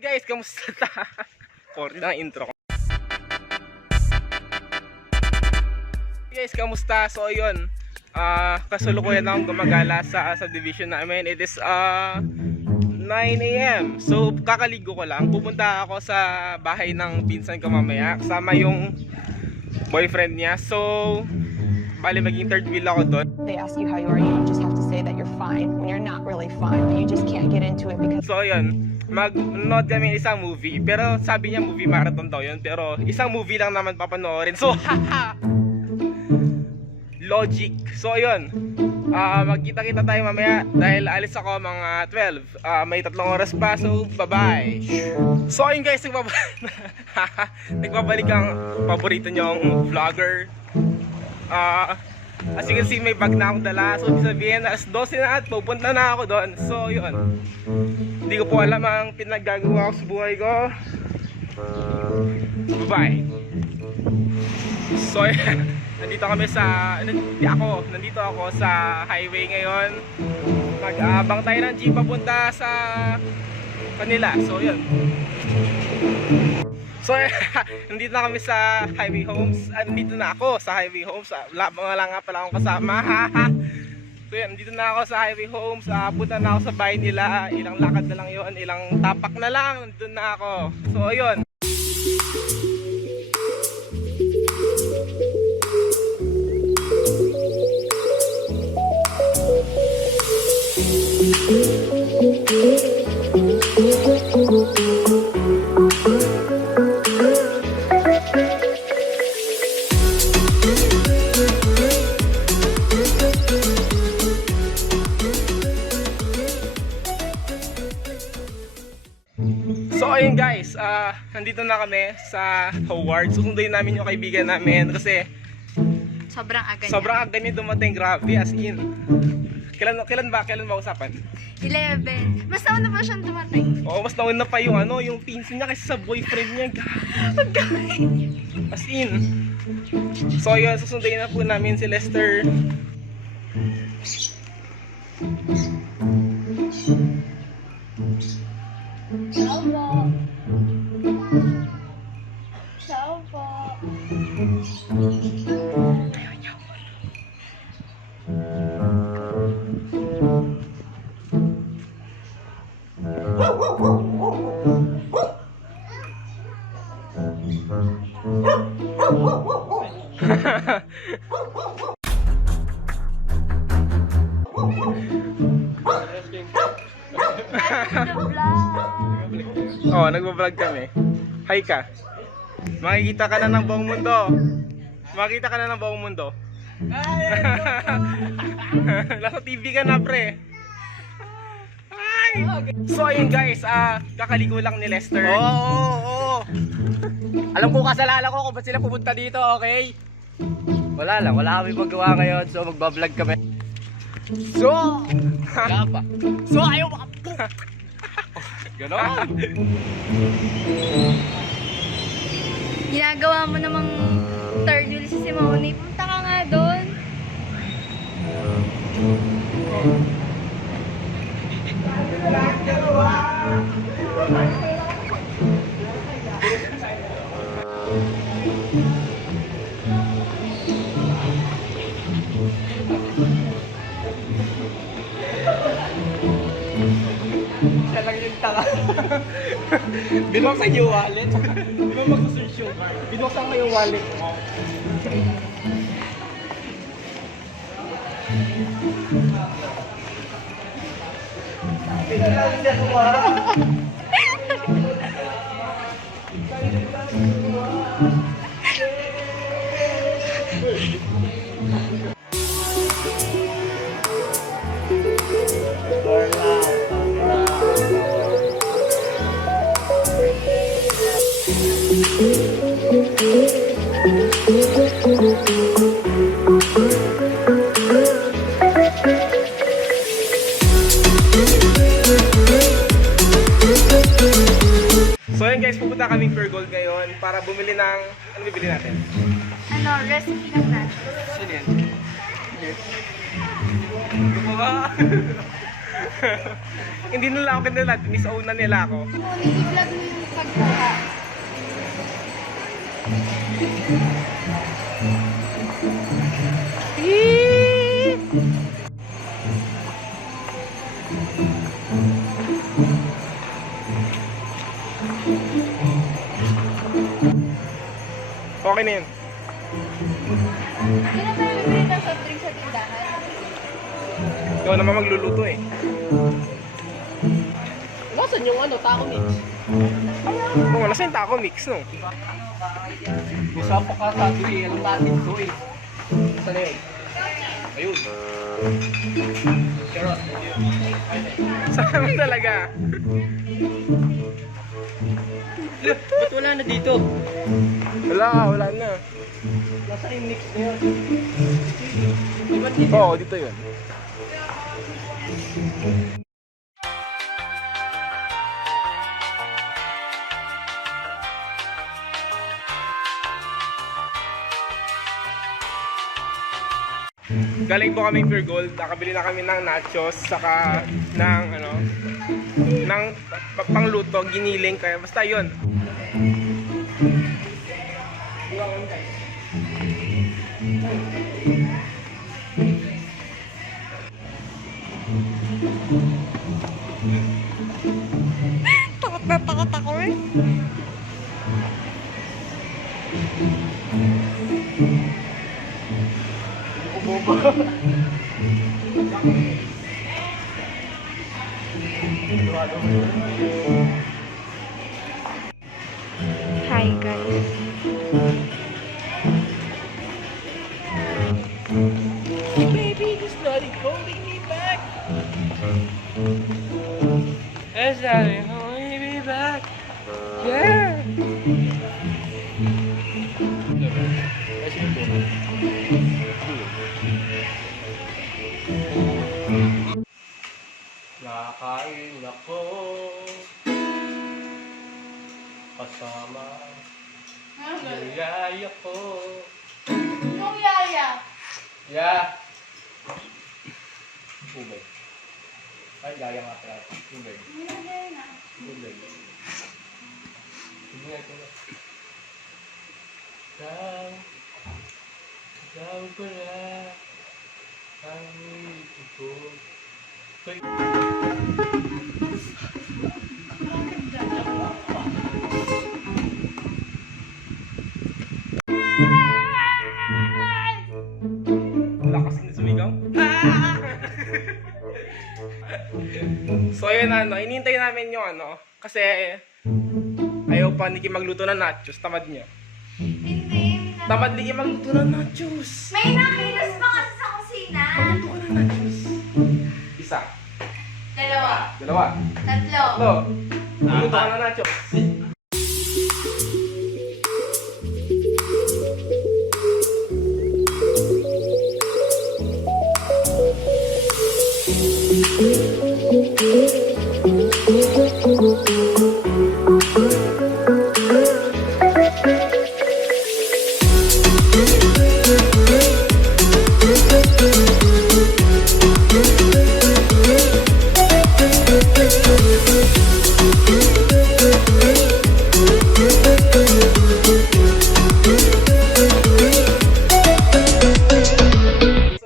Guys, kamusta ta? 40 na intro ko. Guys, kamusta? So ayun, kasulukuyan akong gumagala sa subdivision namin. It is 9 AM. So kakaligo ko lang. Pupunta ako sa bahay ng pinsan ko mamaya. Kasama yung boyfriend niya. So bali maging third wheel ako doon. They ask you how you are, you just have to say that you're fine when you're not really fine, but you just can't get into it because... So ayun, mag-nood kami isang movie. Pero sabi niya movie marathon daw yun. Pero isang movie lang naman papanoorin. So haha! Logic. So ayun, magkita-kita tayo mamaya dahil alis ako mga 12. May 3 oras pa, so bye-bye. So ayun guys, nagbabalik ang paborito niyong vlogger. As you can see, may bag na akong dala. So ibig sabihin, alas 12 na at pupunta na ako doon. So yun, hindi ko po alam ang pinaggagawa ko sa buhay ko. Bye-bye. So nandito kami sa nandito ako sa highway ngayon. Mag-aabang tayo ng jeep papunta sa kanila. So yun. So nandito na kami sa Highway Homes. Nandito na ako sa Highway Homes. Wala nga pala akong kasama. So yan, nandito na ako sa Highway Homes. Punta na ako sa bahay nila. Ilang lakad na lang yun, ilang tapak na lang, nandito na ako. So ayun. So ayun guys, nandito na kami sa Howard. Susunduin namin yung kaibigan namin kasi Sobrang aga niya. sobrang aga niya dumating, grabe, as in. Kailan ba usapan? 11. Mas nauna pa siyang dumating. Oo, mas nauna pa yung yung pinsan niya kasi sa boyfriend niya. As in. So yun, susunduin na po namin si Lester. Ciao po. Ciao po. Oh, nagbablog kami. Hi ka. Makikita ka na ng buong mundo. Makikita ka na ng buong mundo. Nasa TV ka na, pre. Hi. So ayun guys, kakaligo lang ni Lester. Oo. Alam ko kasalanan ko kung ba't sila pumunta dito, okay? Wala lang, wala kami magawa ngayon, so magbablog kami. So, wala pa. So, ayaw makapu. Ganon. Ginagawa mo namang third wheel si Simone. Punta ka nga doon. Siya lang yung tanga. Binuksan yung wallet. Di ba mag-search yung binuksan ko yung wallet mo. So yun guys, pupunta kaming Pure Gold ngayon para bumili ng, ano bibili natin? Ano, recipe ng natin. Sino yan? Ano ba? Hindi nila ako kinala, miss-own na nila ako. I-vlog mo yung pagkuha. Okay na yun. Hindi na pala bibili ng soft drink sa tindahan. Ikaw naman magluluto eh. Nasaan yung taco mix? Oo, nasa yung taco mix, no? Gusto pa ka sa tuwi, alam natin to eh. Saan na yun? Ayun. Charot. Saan talaga? Ba't wala na dito? Wala na. Nasaan yung mix na yun? Oo, dito yun. Galing po kami Pure Gold, nakabili na kami ng nachos, saka ng ng pangluto, giniling, kaya basta yun. Takot na takot ako eh. Hi guys. Baby, this bloody holding me back. It's bloody holding me back. Yeah. Nakain ako kasama yung yaya ko. Yung yaya. Yeah. Ubay. Ay, yaya nga pala. Ubay. Ubay. Ubay ko na. Ikaw pala ang ito ko. Lakas na sumigaw. So ayun inintay namin yung kasi ayaw pa ni Kim magluto ng nachos, tamad niya. Hindi. Tamad ni Kim magluto ng nachos. May nakilos pa kasi sa kusina. Magluto ka ng nachos. Isa. Dalawa. Tatlo. Magluto ka ng nachos.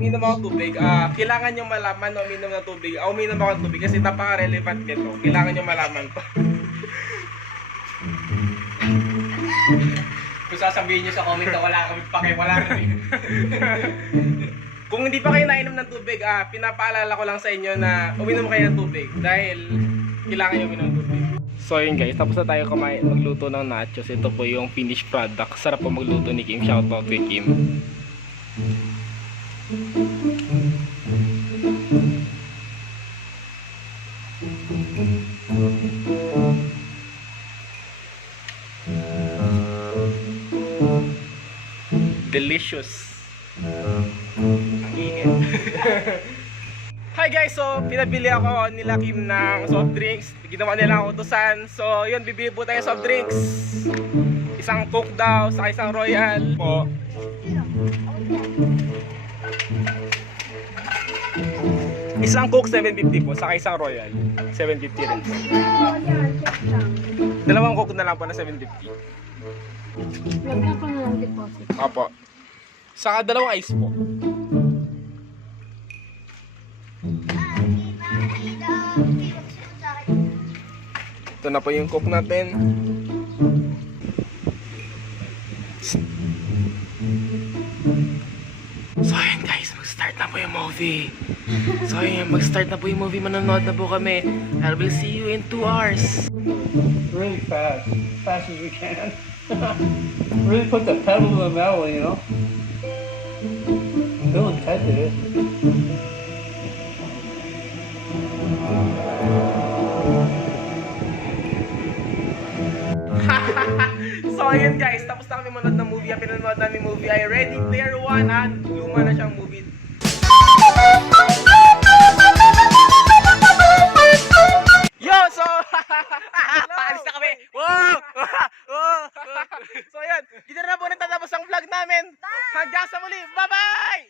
Uminom ako tubig, kailangan nyo malaman na uminom ng tubig. Uminom ako ng tubig kasi napaka-relevant nito. Kailangan nyo malaman to. Kung sasabihin nyo sa comment na wala kami pake, wala kami. Kung hindi pa kayo nainom ng tubig, pinapaalala ko lang sa inyo na uminom kayo ng tubig dahil kailangan nyo uminom ng tubig. So yun guys, tapos na tayo magluto ng nachos. Ito po yung finished product. Sarap po magluto ni Kim. Shoutout kay Kim. Delicious. Ang init. Hi guys, so pinabili ako nila Kim ng soft drinks. Ginawa nila ang utusan. So yun, bibili po tayo soft drinks. Isang Coke daw, saka isang Royal po. Isang Coke 750 po, saka isang Royal 750 rin po. Dalawang Coke na lang po na 750. Lagyan ko na lang deposit. Opo. Saka dalawang ice po. Ito na po yung Coke natin. So ayun guys, mag-start na po yung movie. So ayun, mag-start na po yung movie. Manonood na po kami. I will see you in 2 hours. Really fast, fast as we can. Really put the pedal to the metal, you know. Bill and Ted did it. So ayun guys, tapos na kami manood ng movie. Ang pinanood namin movie ay Ready Player One. Luma na siyang movie. Yo, so paalis na kami. Wow! So ayun, dito na po natatapos ang vlog namin. Hanggang sa muli. Bye-bye!